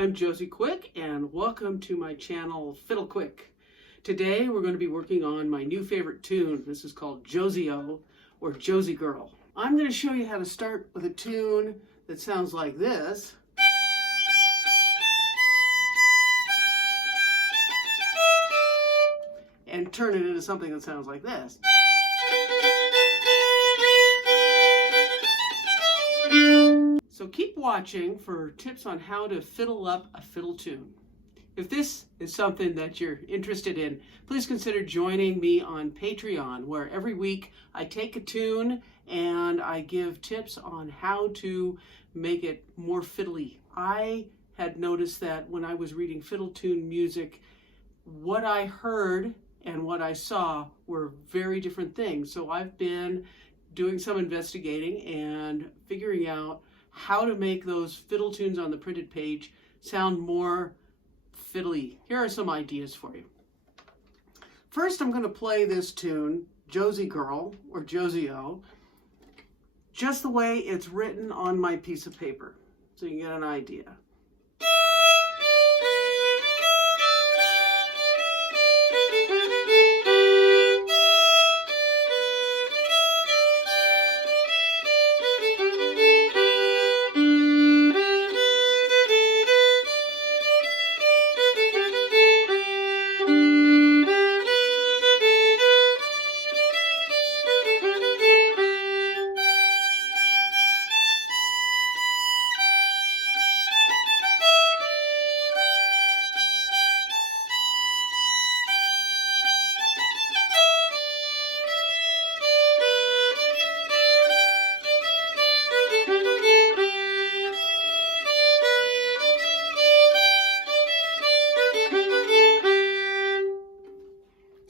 I'm Josie Quick and welcome to my channel Fiddle Quick. Today we're going to be working on my new favorite tune. This is called Josie or Josie Girl. I'm going to show you how to start with a tune that sounds like this. And turn it into something that sounds like this. So keep watching for tips on how to fiddle up a fiddle tune. If this is something that you're interested in, please consider joining me on Patreon, where every week I take a tune and I give tips on how to make it more fiddly. I had noticed that when I was reading fiddle tune music, what I heard and what I saw were very different things. So I've been doing some investigating and figuring out how to make those fiddle tunes on the printed page sound more fiddly. Here are some ideas for you. First, I'm going to play this tune, Josie Girl or Josie-O, just the way it's written on my piece of paper, so you can get an idea.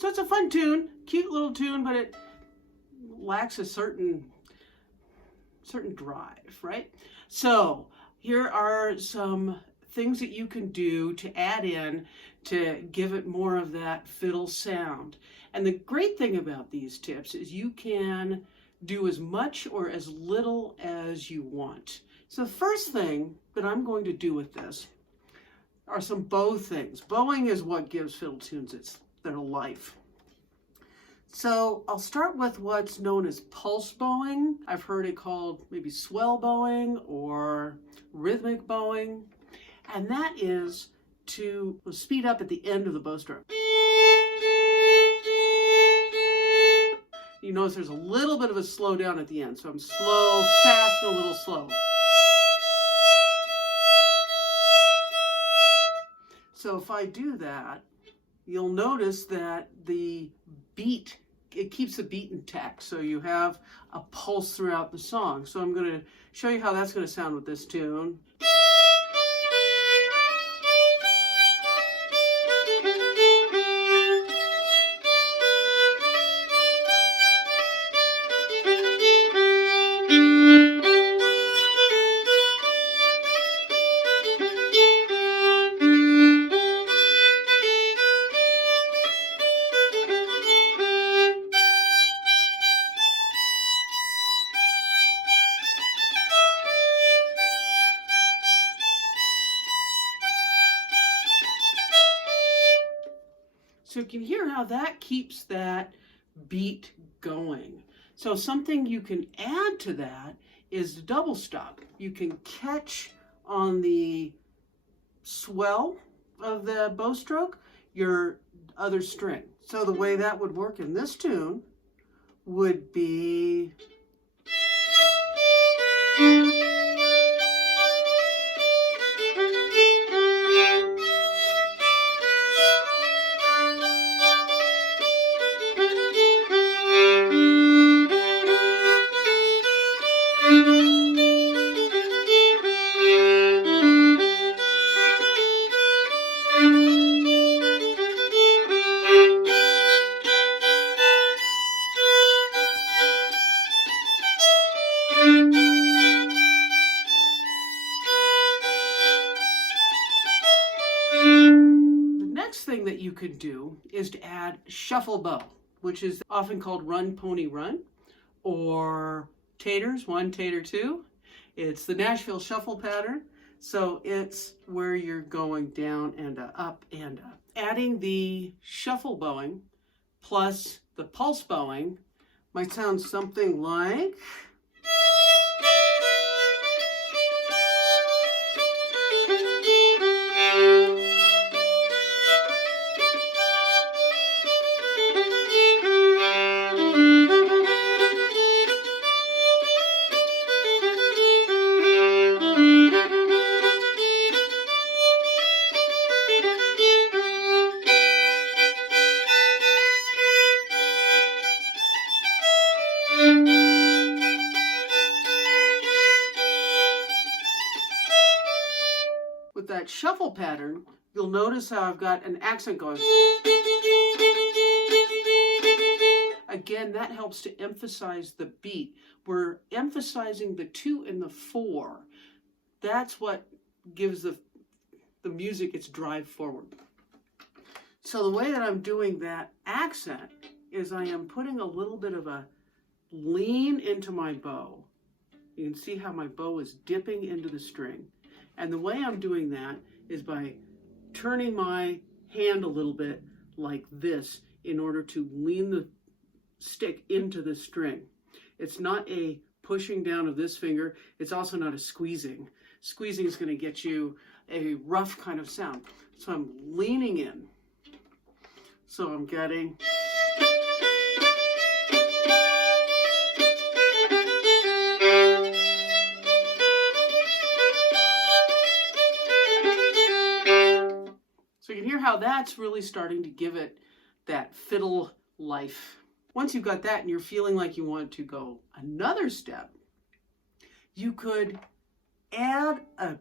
It's a fun tune, cute little tune, but it lacks a certain drive, right? So here are some things that you can do to add in to give it more of that fiddle sound. And the great thing about these tips is you can do as much or as little as you want. So the first thing that I'm going to do with this are some bow things. Bowing is what gives fiddle tunes their life. So I'll start with what's known as pulse bowing. I've heard it called maybe swell bowing or rhythmic bowing. And that is to speed up at the end of the bow stroke. You notice there's a little bit of a slow down at the end. So I'm slow, fast, and a little slow. So if I do that, you'll notice that the beat, it keeps the beat intact, so you have a pulse throughout the song. So I'm going to show you how that's going to sound with this tune. So you can hear how that keeps that beat going. So something you can add to that is the double stop. You can catch on the swell of the bow stroke your other string. So the way that would work in this tune would be thing that you could do is to add shuffle bow, which is often called run pony run, or taters 1, tater 2. It's the Nashville shuffle pattern. So it's where you're going down and up and up. Adding the shuffle bowing plus the pulse bowing might sound something like... With that shuffle pattern, you'll notice how I've got an accent going. Again, that helps to emphasize the beat. We're emphasizing the 2 and the 4. That's what gives the music its drive forward. So the way that I'm doing that accent is I am putting a little bit of a lean into my bow. You can see how my bow is dipping into the string. And the way I'm doing that is by turning my hand a little bit like this in order to lean the stick into the string. It's not a pushing down of this finger. It's also not a squeezing. Squeezing is going to get you a rough kind of sound. So I'm leaning in. So I'm getting... So you can hear how that's really starting to give it that fiddle life. Once you've got that and you're feeling like you want to go another step, you could add a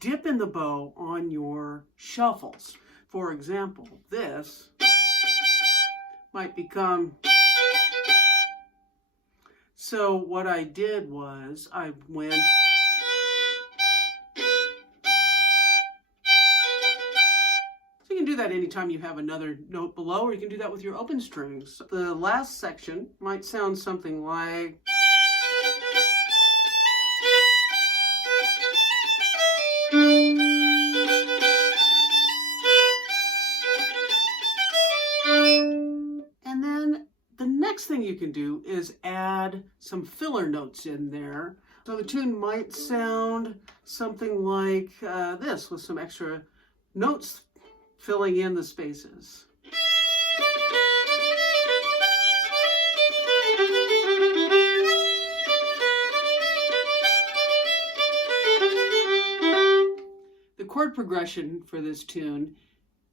dip in the bow on your shuffles. For example, this might become... So what I did was I went... Do that anytime you have another note below, or you can do that with your open strings. The last section might sound something like... And then the next thing you can do is add some filler notes in there. So the tune might sound something like this, with some extra notes filling in the spaces. The chord progression for this tune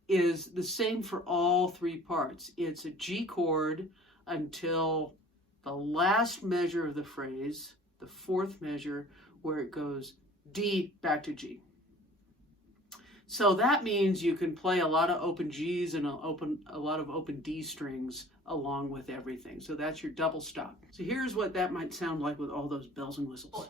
is the same for all 3 parts. It's a G chord until the last measure of the phrase, the 4th measure, where it goes D back to G. So that means you can play a lot of open Gs and a lot of open D strings along with everything. So that's your double stop. So here's what that might sound like with all those bells and whistles.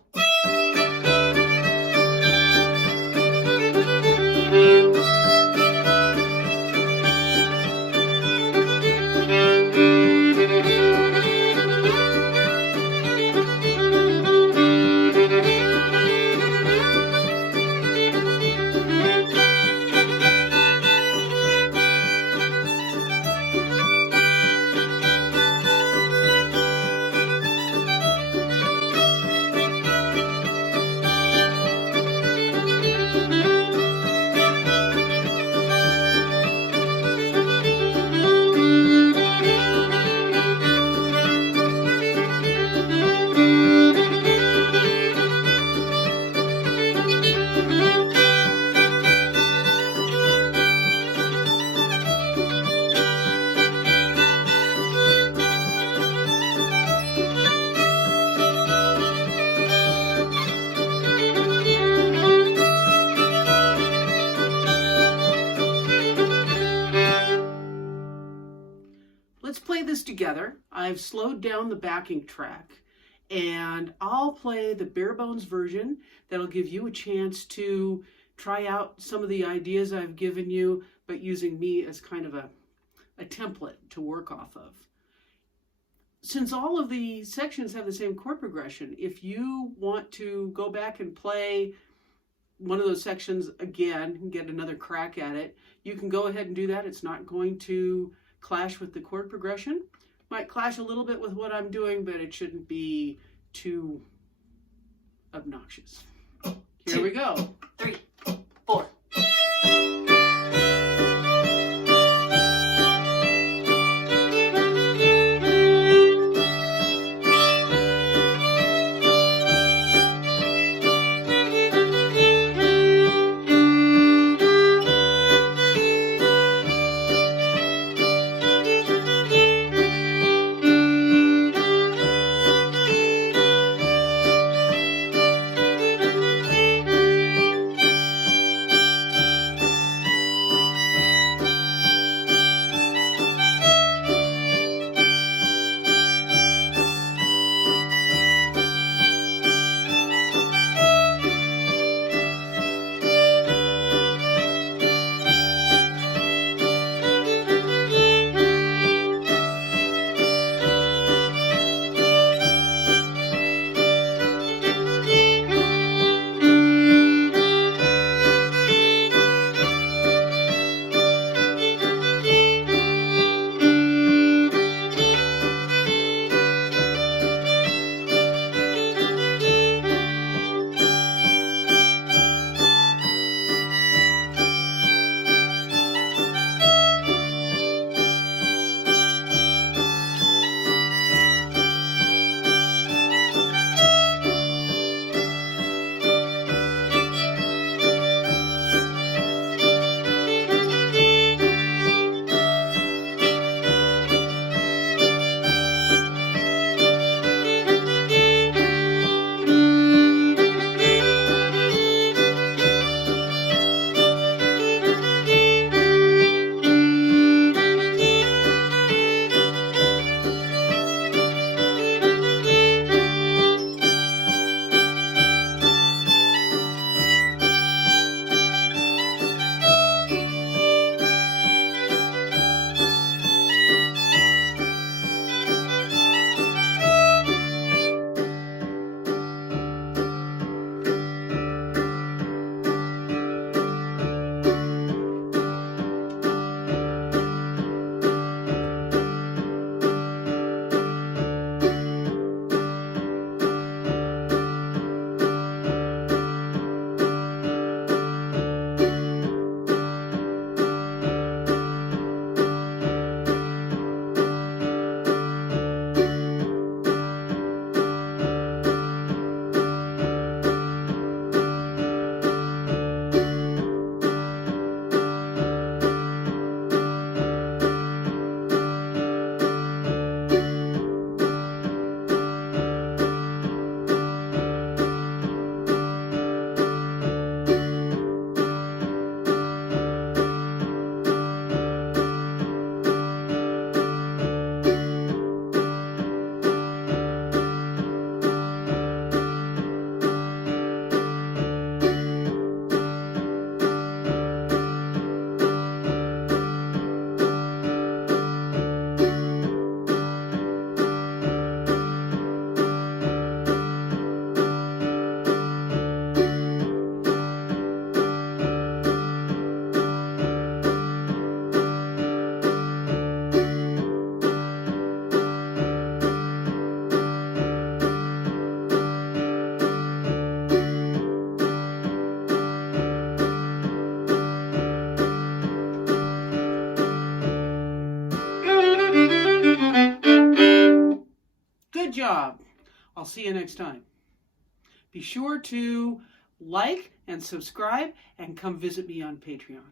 Let's play this together. I've slowed down the backing track and I'll play the bare bones version that'll give you a chance to try out some of the ideas I've given you, but using me as kind of a template to work off of. Since all of the sections have the same chord progression, if you want to go back and play one of those sections again and get another crack at it, you can go ahead and do that. It's not going to clash with the chord progression. Might clash a little bit with what I'm doing, but it shouldn't be too obnoxious. Here we go. 3, 4. Good job. I'll see you next time. Be sure to like and subscribe and come visit me on Patreon.